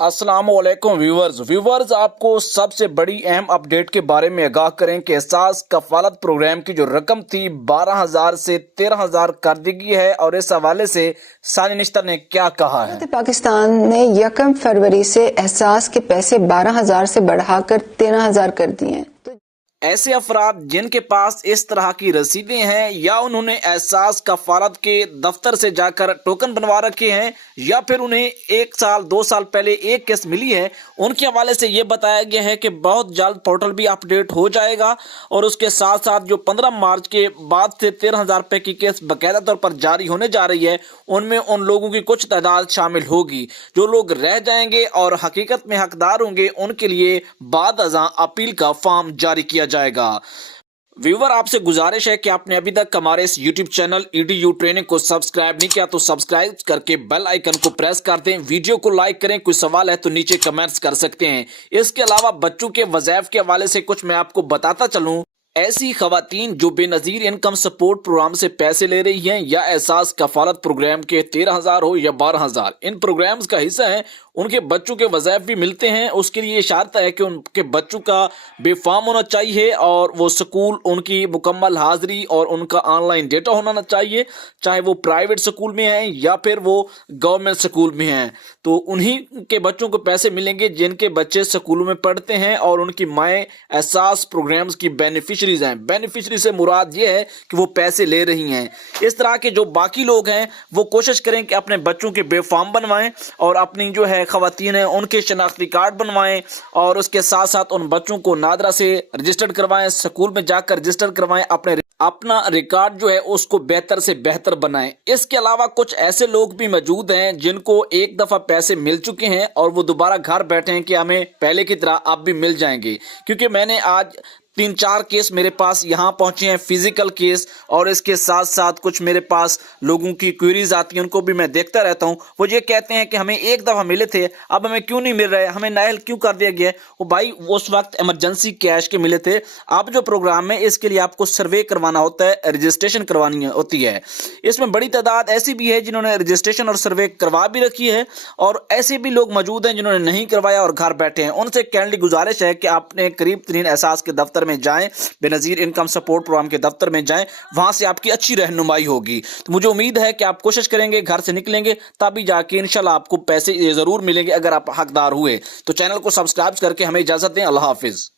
अस्सलामुअलैकुम व्यूवर्स आपको सबसे बड़ी अहम अपडेट के बारे में आगाह करें कि एहसास कफालत प्रोग्राम की जो रकम थी 12,000 से 13,000 कर दी गई है। और इस हवाले से सानी निश्तर ने क्या कहा है। पाकिस्तान ने 1 फरवरी से एहसास के पैसे 12,000 से बढ़ाकर 13,000 कर दिए हैं। ऐसे अफराद जिनके पास इस तरह की रसीदें हैं या उन्होंने एहसास कफालत के दफ्तर से जाकर टोकन बनवा रखे हैं या फिर उन्हें 1 साल 2 साल पहले एक किस्त मिली है, उनके हवाले से ये बताया गया है कि बहुत जल्द पोर्टल भी अपडेट हो जाएगा और उसके साथ साथ जो 15 मार्च के बाद से 13,000 रुपए की किस्त बाकायदा तौर पर जारी होने जा रही है, उनमें उन लोगों की कुछ तादाद शामिल होगी। जो लोग रह जाएंगे और हकीकत में हकदार होंगे उनके लिए बाद अज़ां अपील का फॉर्म जारी किया जाएगा। व्यूवर, आपसे गुजारिश है कि आपने अभी तक हमारे इस YouTube चैनल EDU ट्रेनिंग को सब्सक्राइब नहीं किया तो सब्सक्राइब करके बेल आइकन को प्रेस कर दें। वीडियो को लाइक करें। कोई सवाल है तो नीचे कमेंट्स कर सकते हैं। इसके अलावा बच्चों के वज़ाइफ के हवाले से कुछ मैं आपको बताता चलूं। ऐसी खवातीन जो बेनज़ीर इनकम सपोर्ट प्रोग्राम से पैसे ले रही हैं या एहसास कफालत प्रोग्राम के 13,000 हो या 12,000 इन प्रोग्राम्स का हिस्सा हैं, उनके बच्चों के वज़ाइफ भी मिलते हैं। उसके लिए शर्त है कि उनके बच्चों का बेफाम होना चाहिए और वो स्कूल उनकी मुकम्मल हाज़िरी और उनका ऑनलाइन डेटा होना चाहिए, चाहे वो प्राइवेट स्कूल में हैं या फिर वो गवर्नमेंट स्कूल में हैं। तो उन्हीं के बच्चों को पैसे मिलेंगे जिनके बच्चे स्कूलों में पढ़ते हैं और उनकी माएँ एहसास प्रोग्राम्स की बेनिफिशरीज हैं। बेनिफिशरी से मुराद ये है कि वो पैसे ले रही हैं। इस तरह के जो बाकी लोग हैं वो कोशिश करें कि अपने बच्चों के बेफाम बनवाएं और अपनी जो है खवातीन है उनके शनाख्ती कार्ड बनवाएं और उसके साथ साथ उन बच्चों को नादरा से रजिस्टर्ड करवाएं, स्कूल में जाकर रजिस्टर करवाएं, अपना रिकॉर्ड जो है उसको बेहतर से बेहतर बनाएं। इसके अलावा कुछ ऐसे लोग भी मौजूद हैं जिनको एक दफ़ा पैसे मिल चुके हैं और वो दोबारा घर बैठे हैं कि हमें पहले की तरह अब भी मिल जाएंगे। क्योंकि मैंने आज 3-4 केस मेरे पास यहाँ पहुँचे हैं, फिजिकल केस, और इसके साथ साथ कुछ मेरे पास लोगों की क्वेरीज आती हैं, उनको भी मैं देखता रहता हूँ। वो ये कहते हैं कि हमें एक दफ़ा मिले थे, अब हमें क्यों नहीं मिल रहे, हमें नायल क्यों कर दिया गया। वो भाई उस वक्त इमरजेंसी कैश के मिले थे। अब जो प्रोग्राम है इसके लिए आपको सर्वे करवाना होता है, रजिस्ट्रेशन करवानी होती है। इसमें बड़ी तादाद ऐसी भी है जिन्होंने रजिस्ट्रेशन और सर्वे करवा भी रखी है और ऐसे भी लोग मौजूद हैं जिन्होंने नहीं करवाया और घर बैठे हैं। उनसे कैंडली गुजारिश है कि आपने करीब तरीन एहसास के दफ्तर में जाएं, बेनज़ीर इनकम सपोर्ट प्रोग्राम के दफ्तर में जाएं, वहां से आपकी अच्छी रहनुमाई होगी। तो मुझे उम्मीद है कि आप कोशिश करेंगे, घर से निकलेंगे तभी जाके इंशाल्लाह आपको पैसे जरूर मिलेंगे अगर आप हकदार हुए। तो चैनल को सब्सक्राइब करके हमें इजाजत दें। अल्लाह हाफिज।